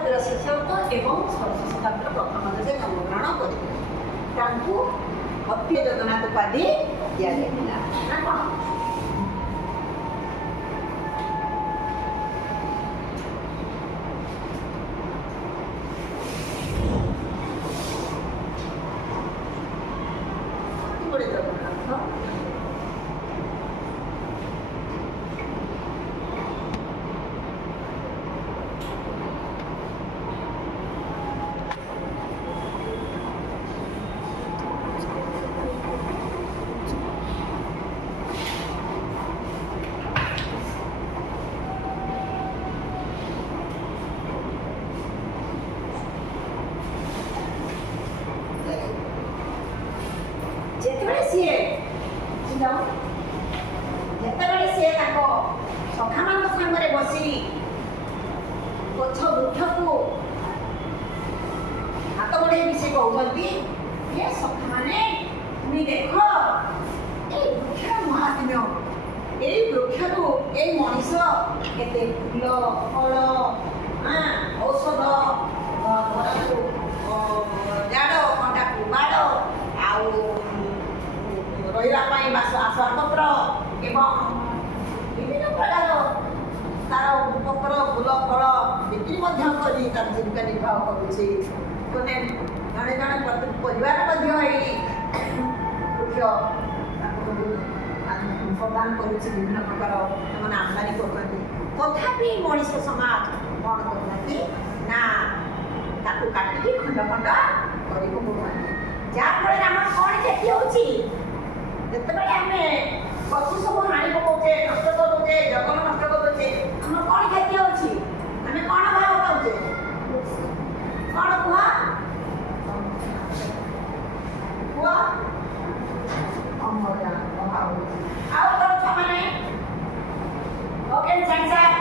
शताब्दीर शेषार्ध एवं षोडश शताब्दीर प्रथम जे जन्मग्रहण करते अप्रिय जगन्नाथ उपाधि दिया ना कौन सखा मान सामने बसी गछ वृक्ष को हाथ बढ़े भी से कहते ये सखा मैंने तुम्हें देख ये वृक्ष महात्म्य ये वृक्ष ये मनीष केते फूल फल औषध जाड़ कंटा को बाड़ रही आसवाबपत्र एवं विभिन्न प्रकार तार पत्र फूल फल बिक्री कर जीविका निर्वाह करुचे जड़े जड़े प्रत्येक परिवार प्रदान कर विभिन्न प्रकार आमदानी करते तथापि मनीष समाज कौन करते ना काटिकी खंड खंड कर जहाँफल आम कौन क्षति होती जिते आम गछ सब हाणी पकाचे नष्ट करुचे जंगल नष्ट करुचे आम कौन क्षति होची आम कौन भाव पाचे कौन कुह कुह अमरजान अभाव आउ कौन छमाने ओके साइंस